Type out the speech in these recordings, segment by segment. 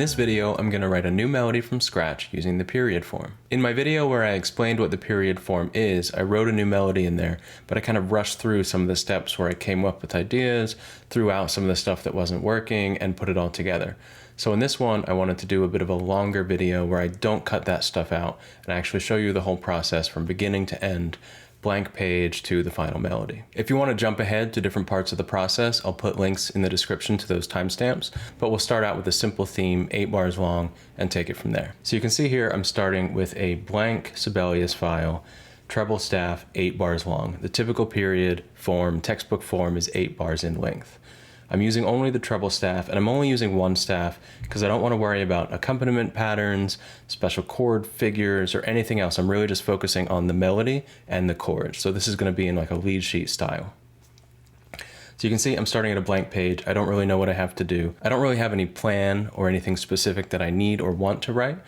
this video, I'm going to write a new melody from scratch using the period form. In my video where I explained what the period form is, I wrote a new melody in there, but I kind of rushed through some of the steps where I came up with ideas, threw out some of the stuff that wasn't working, and put it all together. So in this one, I wanted to do a bit of a longer video where I don't cut that stuff out and actually show you the whole process from beginning to end, blank page to the final melody. If you want to jump ahead to different parts of the process, I'll put links in the description to those timestamps, but we'll start out with a simple theme, 8 bars long, and take it from there. So you can see here, I'm starting with a blank Sibelius file, treble staff, 8 bars long. The typical period form, textbook form, is 8 bars in length. I'm using only the treble staff, and I'm only using one staff because I don't want to worry about accompaniment patterns, special chord figures, or anything else. I'm really just focusing on the melody and the chords. So this is going to be in like a lead sheet style. So you can see I'm starting at a blank page. I don't really know what I have to do. I don't really have any plan or anything specific that I need or want to write.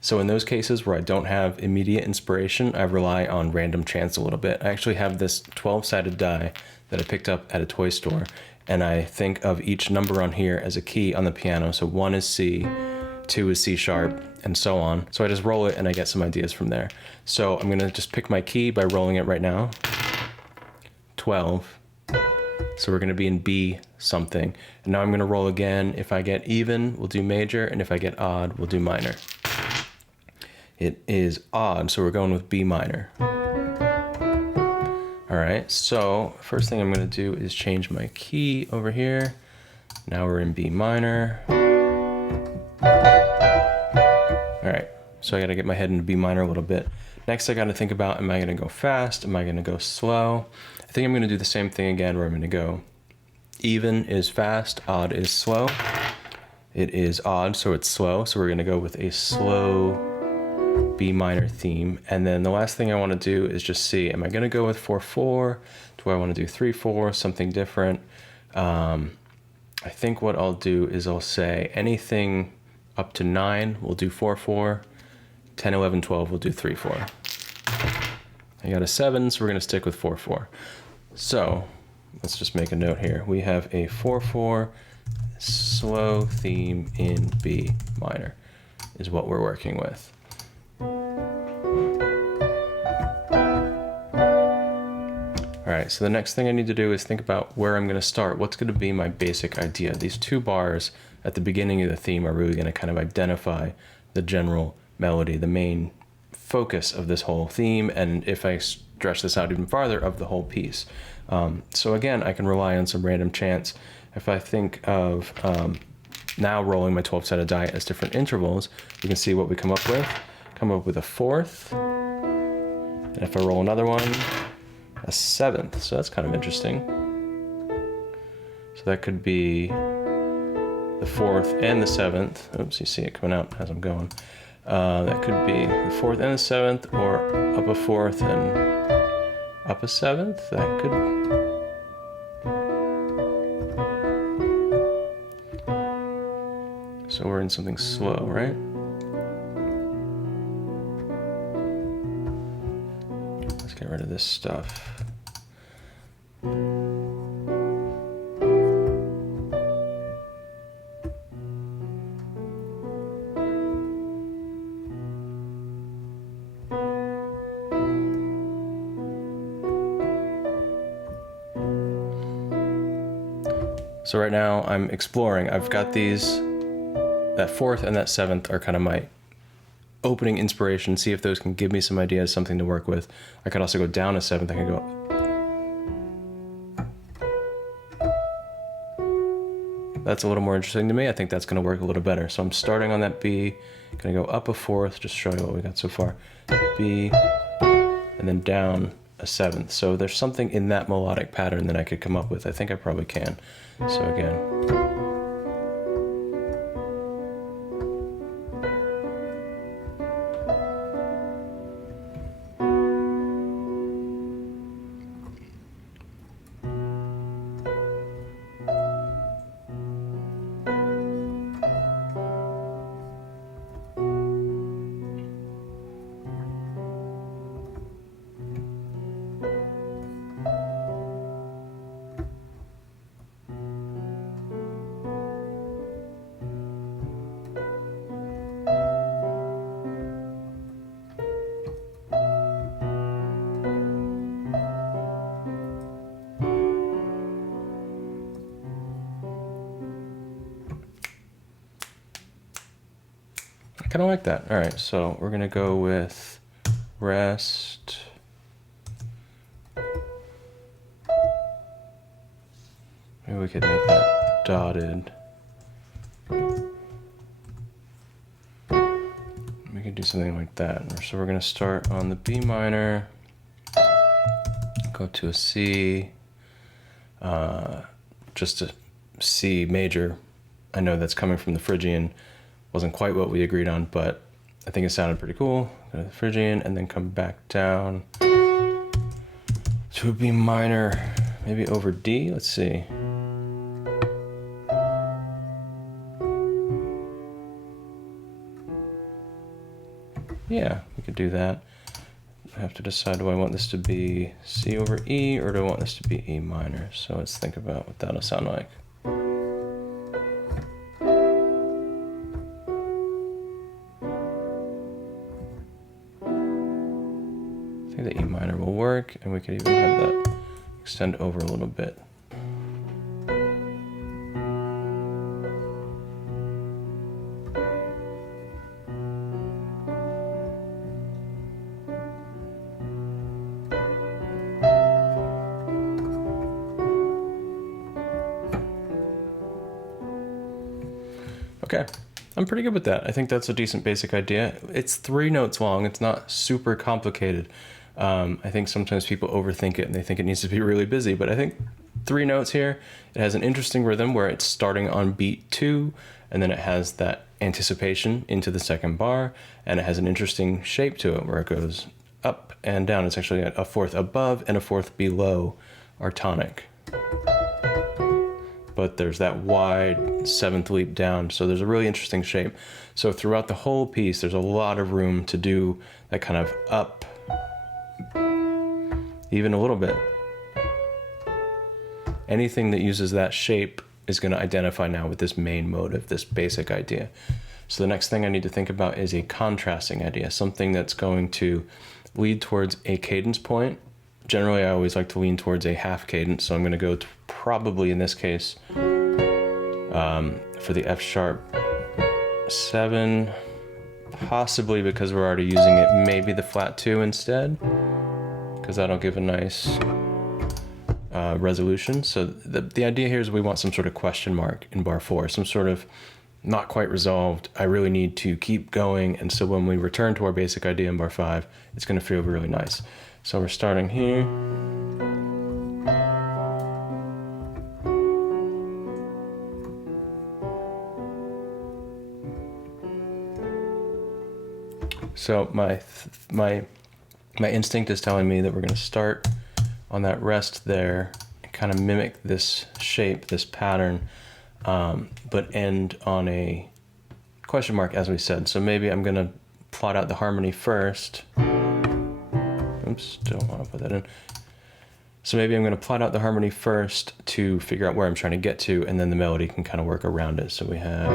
So in those cases where I don't have immediate inspiration, I rely on random chance a little bit. I actually have this 12-sided die that I picked up at a toy store, and I think of each number on here as a key on the piano. So 1 is C, 2 is C sharp, and so on. So I just roll it and I get some ideas from there. So I'm gonna just pick my key by rolling it right now. 12. So we're gonna be in B something. And now I'm gonna roll again. If I get even, we'll do major, and if I get odd, we'll do minor. It is odd, so we're going with B minor. All right, so first thing I'm gonna do is change my key over here. Now we're in B minor. All right, so I gotta get my head into B minor a little bit. Next, I gotta think about, am I gonna go fast? Am I gonna go slow? I think I'm gonna do the same thing again, where I'm gonna go even is fast, odd is slow. It is odd, so it's slow. So we're gonna go with a slow B minor theme. And then the last thing I want to do is just see, am I going to go with 4/4? Do I want to do 3/4, something different? I think what I'll do is I'll say anything up to 9 we'll do 4/4, 10, 11, 12 we'll do 3/4. I got a 7, so we're going to stick with 4/4. So let's just make a note here. We have a 4/4 slow theme in B minor is what we're working with. All right, so the next thing I need to do is think about where I'm going to start. What's going to be my basic idea? These 2 bars at the beginning of the theme are really going to kind of identify the general melody, the main focus of this whole theme, and if I stretch this out even farther, of the whole piece. So again, I can rely on some random chance. If I think of now rolling my 12-sided die as different intervals, you can see what we come up with. Come up with a 4th, and if I roll another one, a 7th. So that's kind of interesting. So that could be the 4th and the 7th. Oops, you see it coming out as I'm going. That could be the 4th and the 7th, or up a 4th and up a 7th. That could. So we're in something slow, right? Let's get rid of this stuff. So right now I'm exploring. I've got these, that 4th and that 7th are kind of my opening inspiration, see if those can give me some ideas, something to work with. I could also go down a 7th, I could go. That's a little more interesting to me. I think that's gonna work a little better. So I'm starting on that B, gonna go up a 4th, just show you what we got so far. B, and then down a 7th. So there's something in that melodic pattern that I could come up with. I think I probably can. So again. I kind of like that. All right, so we're gonna go with rest. Maybe we could make that dotted. We could do something like that. So we're gonna start on the B minor, go to a C, just a C major. I know that's coming from the Phrygian. Wasn't quite what we agreed on, but I think it sounded pretty cool. Go to the Phrygian and then come back down to a B minor, maybe over D. Let's see. Yeah, we could do that. I have to decide, do I want this to be C over E or do I want this to be E minor? So let's think about what that'll sound like. I think the E minor will work, and we could even have that extend over a little bit. Okay, I'm pretty good with that. I think that's a decent basic idea. It's 3 notes long. It's not super complicated. I think sometimes people overthink it and they think it needs to be really busy, but I think 3 notes here. It has an interesting rhythm where it's starting on beat 2, and then it has that anticipation into the second bar, and it has an interesting shape to it where it goes up and down. It's actually a fourth above and a fourth below our tonic. But there's that wide 7th leap down, so there's a really interesting shape. So throughout the whole piece, there's a lot of room to do that kind of up, even a little bit. Anything that uses that shape is going to identify now with this main motive, this basic idea. So the next thing I need to think about is a contrasting idea, something that's going to lead towards a cadence point. Generally, I always like to lean towards a half cadence, so I'm going to go to probably, in this case, for the F sharp 7, possibly because we're already using it, maybe the flat 2 instead, because that'll give a nice resolution. So the idea here is we want some sort of question mark in bar 4, some sort of not quite resolved, I really need to keep going, and so when we return to our basic idea in bar 5, it's going to feel really nice. So we're starting here. So my instinct is telling me that we're going to start on that rest there and kind of mimic this shape, this pattern, but end on a question mark, as we said. So maybe I'm going to plot out the harmony first. Oops, don't want to put that in. So maybe I'm going to plot out the harmony first to figure out where I'm trying to get to, and then the melody can kind of work around it. So we have...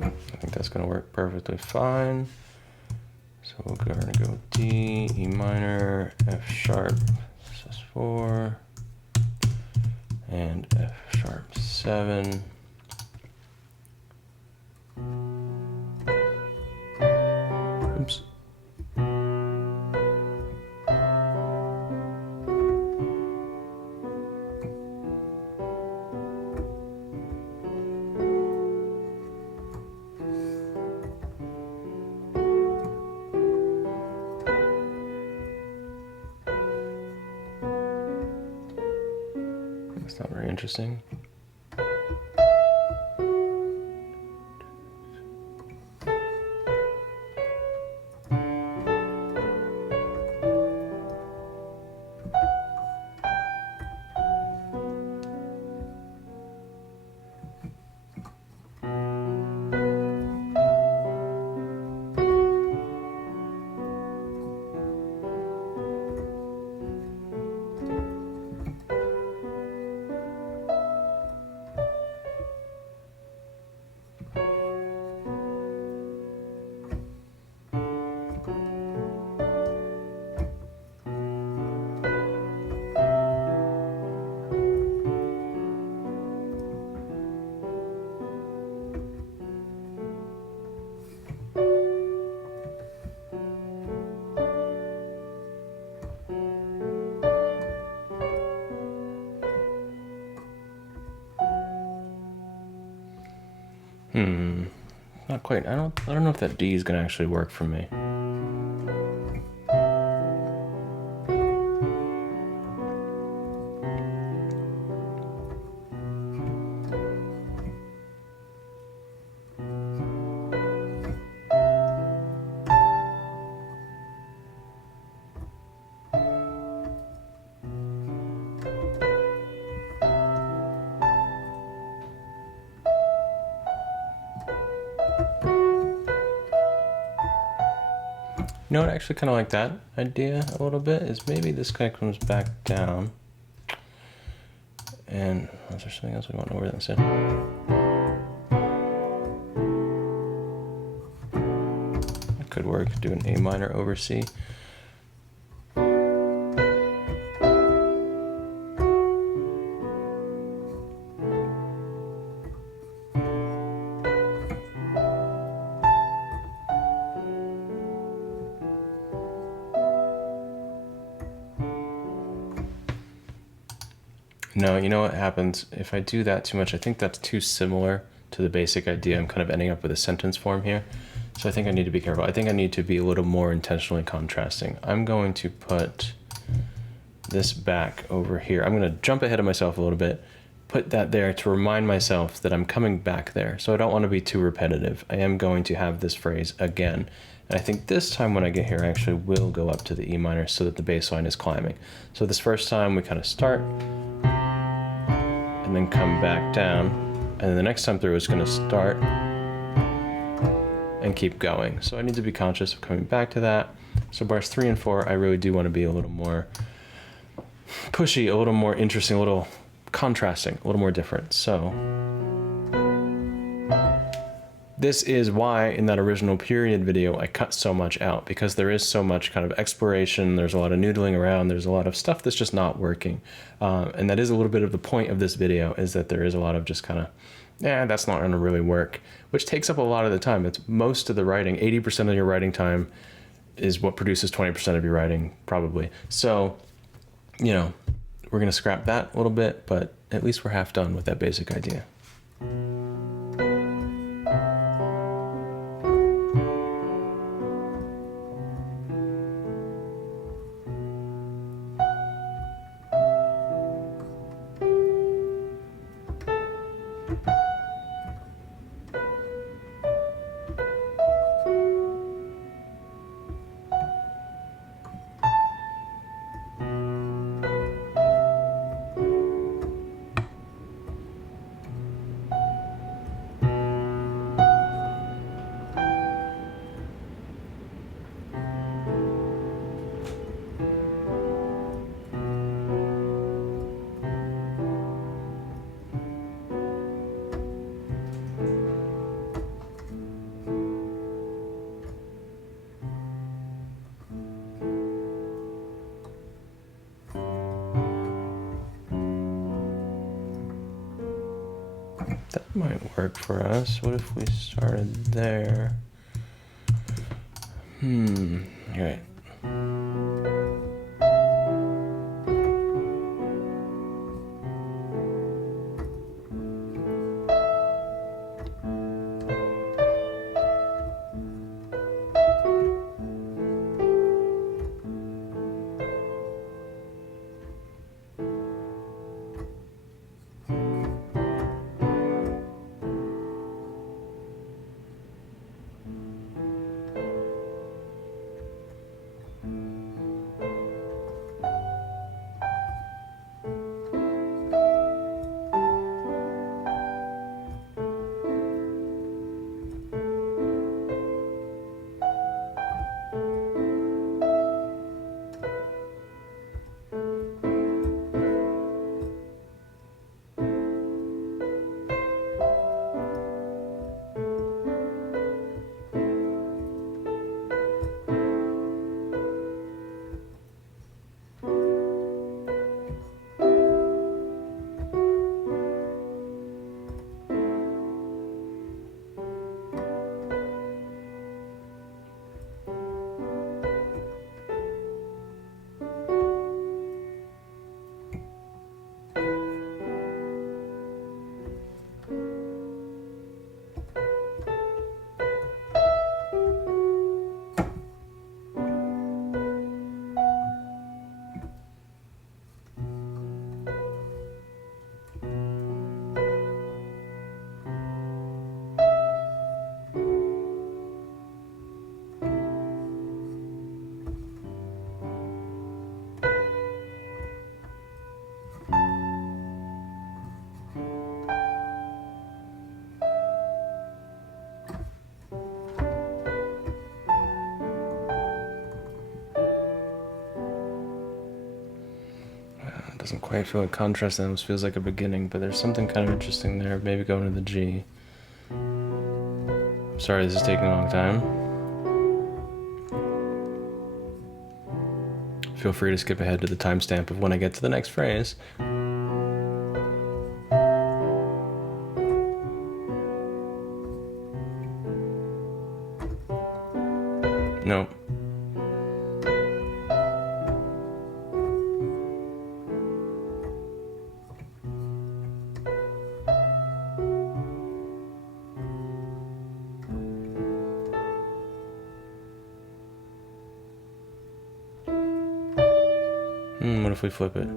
I think that's going to work perfectly fine. So we're going to go D, E minor, F sharp, sus4, and F sharp 7. Oops. That's not very interesting. Not quite. I don't know if that D is gonna actually work for me. You know what, I actually kind of like that idea a little bit, is maybe this guy comes back down. And is there something else we want to wear this in? That could work, do an A minor over C. No, you know what happens if I do that too much? I think that's too similar to the basic idea. I'm kind of ending up with a sentence form here. So I think I need to be careful. I think I need to be a little more intentionally contrasting. I'm going to put this back over here. I'm going to jump ahead of myself a little bit, put that there to remind myself that I'm coming back there. So I don't want to be too repetitive. I am going to have this phrase again. And I think this time when I get here, I actually will go up to the E minor so that the bass line is climbing. So this first time we kind of start, and then come back down, and then the next time through is going to start and keep going. So I need to be conscious of coming back to that. So bars 3 and 4, I really do want to be a little more pushy, a little more interesting, a little contrasting, a little more different. So this is why in that original period video I cut so much out, because there is so much kind of exploration, there's a lot of noodling around, there's a lot of stuff that's just not working. And that is a little bit of the point of this video, is that there is a lot of just kind of, that's not gonna really work, which takes up a lot of the time. It's most of the writing. 80% of your writing time is what produces 20% of your writing, probably. So, you know, we're gonna scrap that a little bit, but at least we're half done with that basic idea. That might work for us. What if we started there? All right. Doesn't quite feel like contrast, and almost feels like a beginning, but there's something kind of interesting there. Maybe going to the G. Sorry this is taking a long time. Feel free to skip ahead to the timestamp of when I get to the next phrase. Nope. What if we flip it?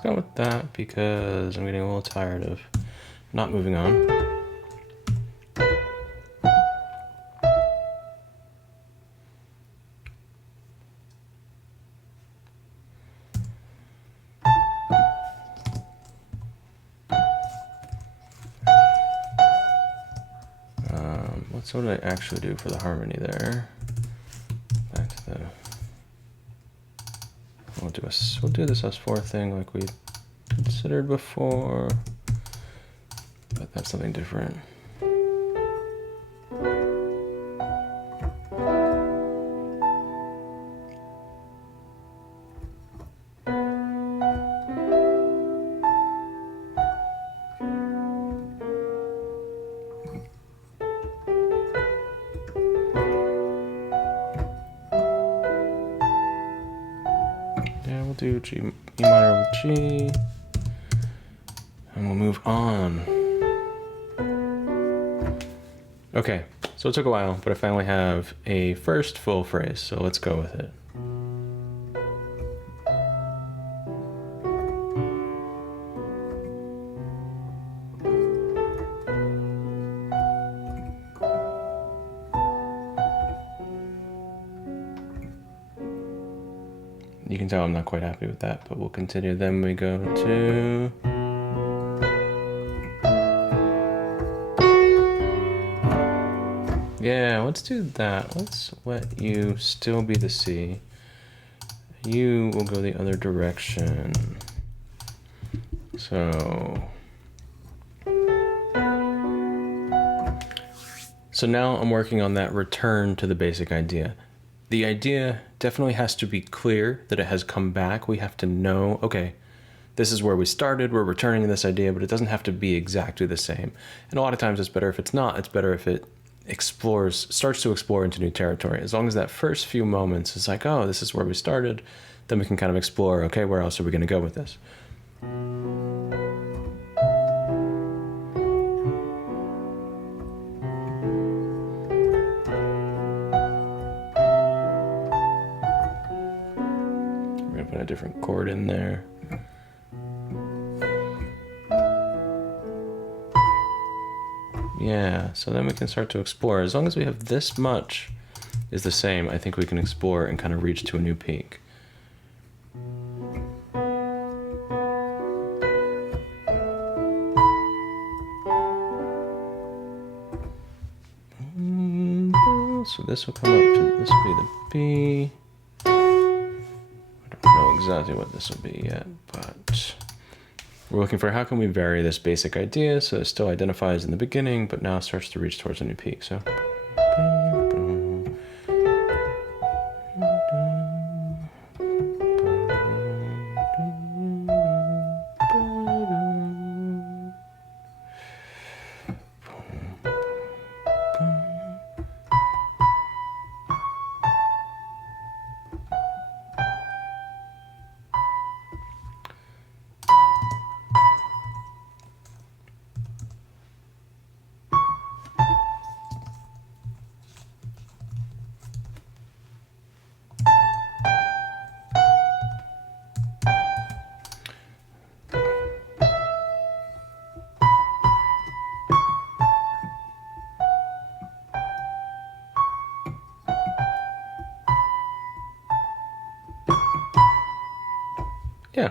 Go with that because I'm getting a little tired of not moving on. What did I actually do for the harmony there? Back to the. We'll do this S4 thing like we considered before, but that's something different. Do G, E minor over G, and we'll move on. Okay, so it took a while, but I finally have a first full phrase, so let's go with it. You can tell I'm not quite happy with that, but we'll continue. Then we go to... Yeah, let's do that. Let's let you still be the C. You will go the other direction. So now I'm working on that return to the basic idea. The idea definitely has to be clear that it has come back. We have to know, okay, this is where we started, we're returning to this idea, but it doesn't have to be exactly the same. And a lot of times it's better if it's not. It's better if it starts to explore into new territory. As long as that first few moments is like, oh, this is where we started, then we can kind of explore, okay, where else are we going to go with this? We're going to put a different chord in there. Yeah, so then we can start to explore. As long as we have this much is the same, I think we can explore and kind of reach to a new peak. So this will come up to, this will be the B. I don't know exactly what this will be yet, but we're looking for how can we vary this basic idea so it still identifies in the beginning, but now starts to reach towards a new peak. So. Yeah.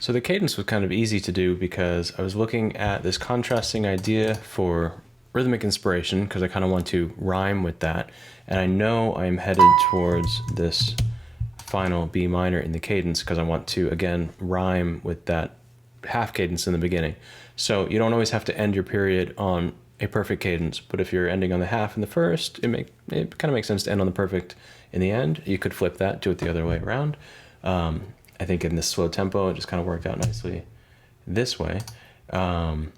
So the cadence was kind of easy to do because I was looking at this contrasting idea for rhythmic inspiration because I kind of want to rhyme with that. And I know I'm headed towards this final B minor in the cadence because I want to, again, rhyme with that half cadence in the beginning. So you don't always have to end your period on a perfect cadence, but if you're ending on the half in the first, it kind of makes sense to end on the perfect in the end. You could flip that, do it the other way around. I think in this slow tempo, it just kind of worked out nicely this way. We are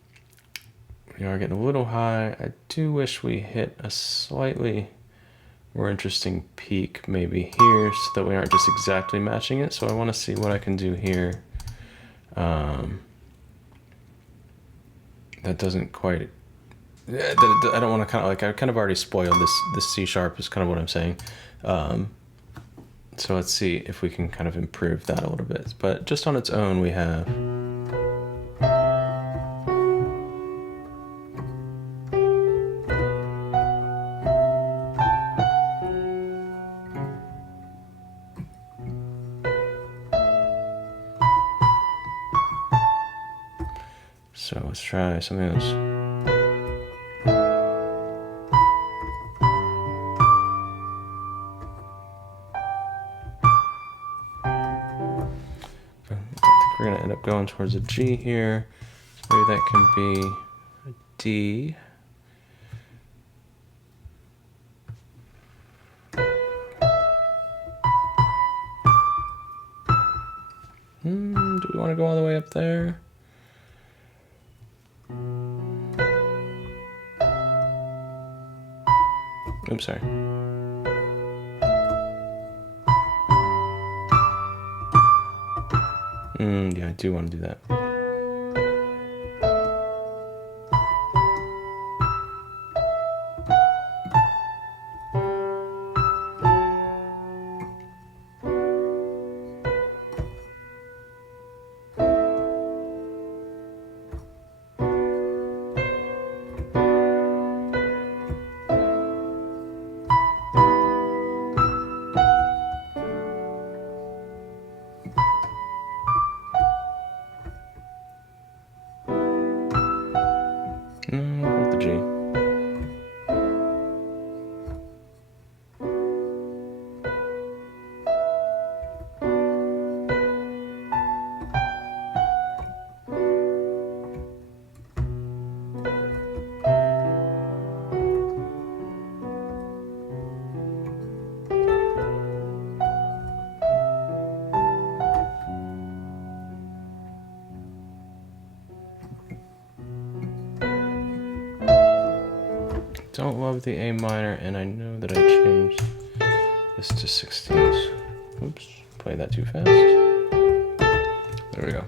getting a little high. I do wish we hit a slightly more interesting peak maybe here so that we aren't just exactly matching it. So I want to see what I can do here. That doesn't quite... I don't want to kind of like, I kind of already spoiled this C sharp is kind of what I'm saying. So let's see if we can kind of improve that a little bit. But just on its own, we have... So let's try something else. We're going to end up going towards a G here. So maybe that can be a D. Do we want to go all the way up there? Oops, sorry. Yeah, I do want to do that. don't love the A minor, and I know that I changed this to 16ths. Oops, played that too fast. There we go.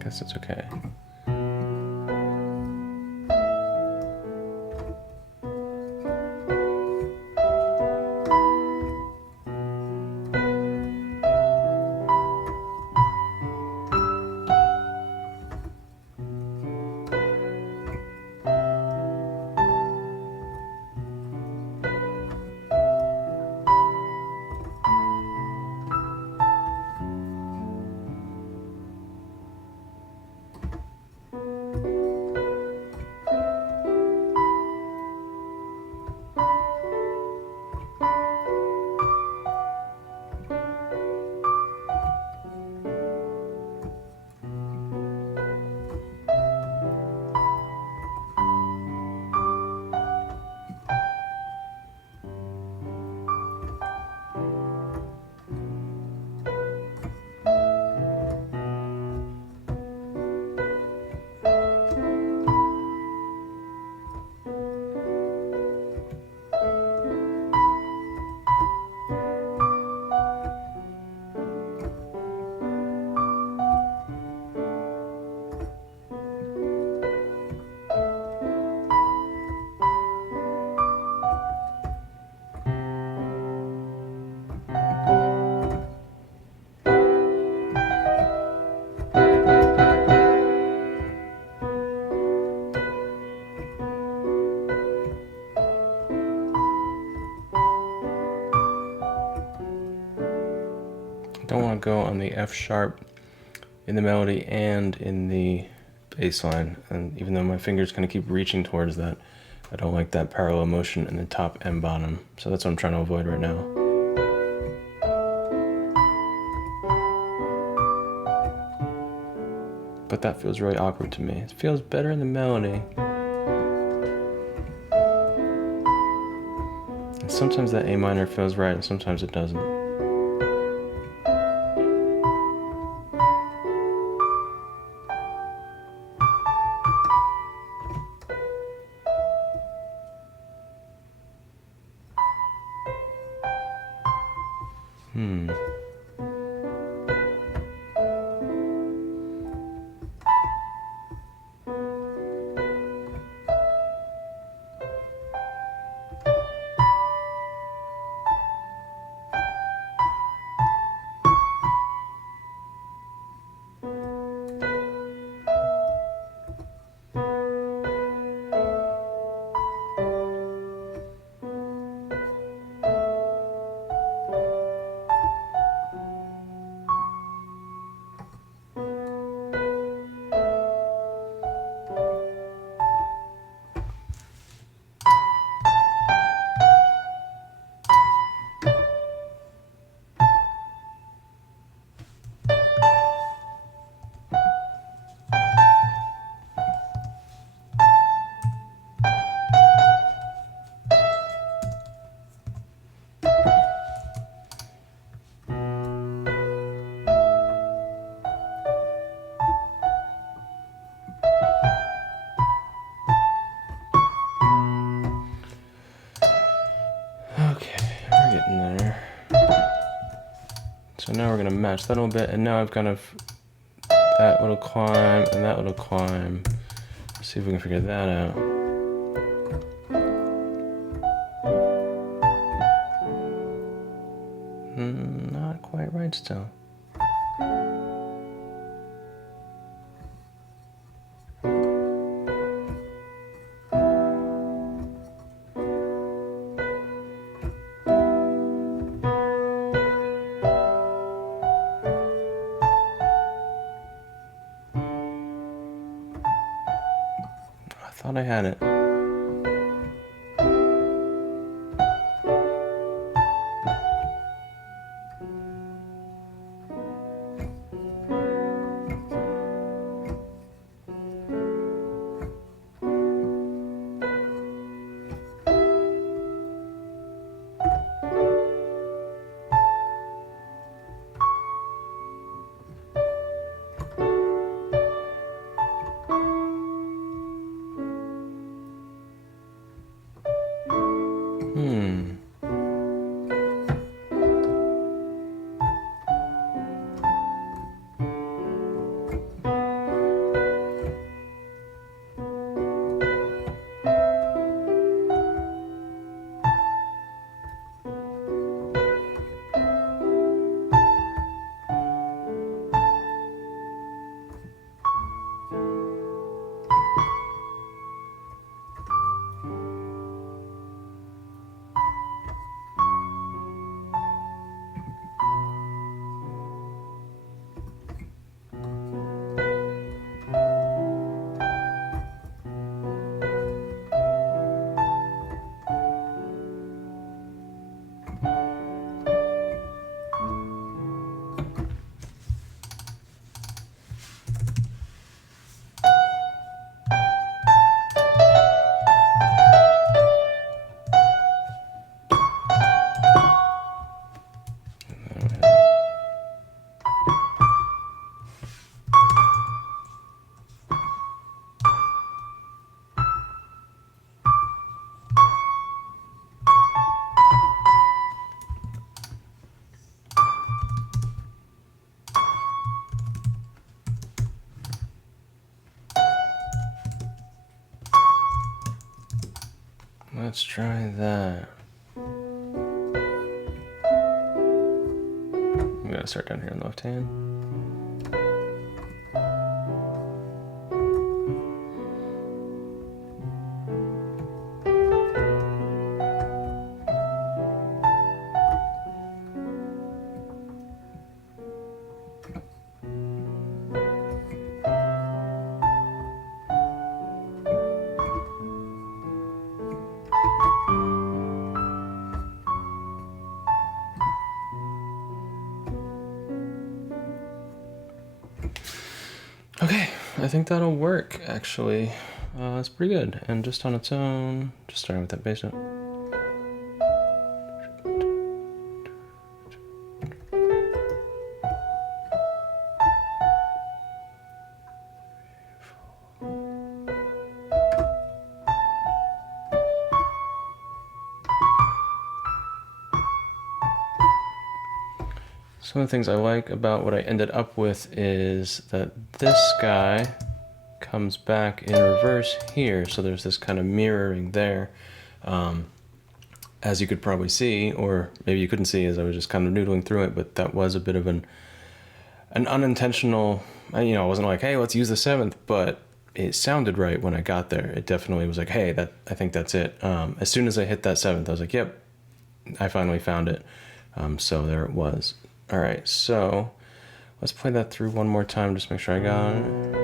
Guess it's okay. Don't want to go on the F sharp in the melody and in the bass line, and even though my finger's going to keep reaching towards that, I don't like that parallel motion in the top and bottom, so that's what I'm trying to avoid right now. But that feels really awkward to me. It feels better in the melody. And sometimes that A minor feels right, and sometimes it doesn't. So now we're going to match that a little bit, and now I've kind of that little climb and that little climb. Let's see if we can figure that out. Not quite right still. I thought I had it. Let's try that. I'm gonna start down here on the left hand. Okay, I think that'll work, actually. It's pretty good, and just on its own, just starting with that bass note. Some of the things I like about what I ended up with is that this guy comes back in reverse here, so there's this kind of mirroring there. As you could probably see, or maybe you couldn't see as I was just kind of noodling through it, but that was a bit of an unintentional, I wasn't like, hey, let's use the 7th, but it sounded right when I got there. It definitely was like, hey, I think that's it. As soon as I hit that 7th, I was like, yep, I finally found it. So there it was. All right, so let's play that through one more time, just make sure I got it.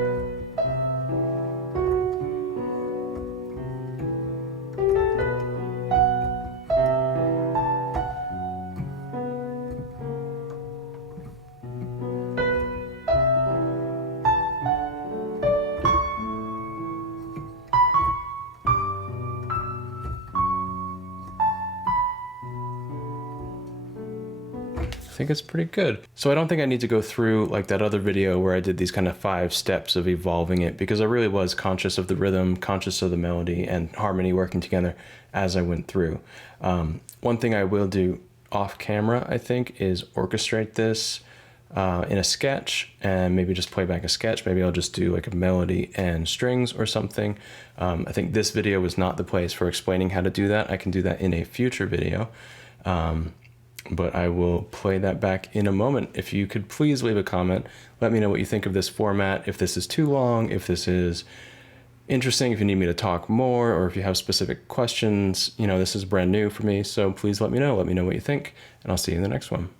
I think it's pretty good. So I don't think I need to go through like that other video where I did these kind of 5 steps of evolving it, because I really was conscious of the rhythm, conscious of the melody and harmony working together as I went through. One thing I will do off camera, I think, is orchestrate this in a sketch and maybe just play back a sketch. Maybe I'll just do like a melody and strings or something. I think this video was not the place for explaining how to do that. I can do that in a future video. But I will play that back in a moment. If you could please leave a comment, let me know what you think of this format, if this is too long, if this is interesting, if you need me to talk more, or if you have specific questions. This is brand new for me, so please let me know what you think, and I'll see you in the next one.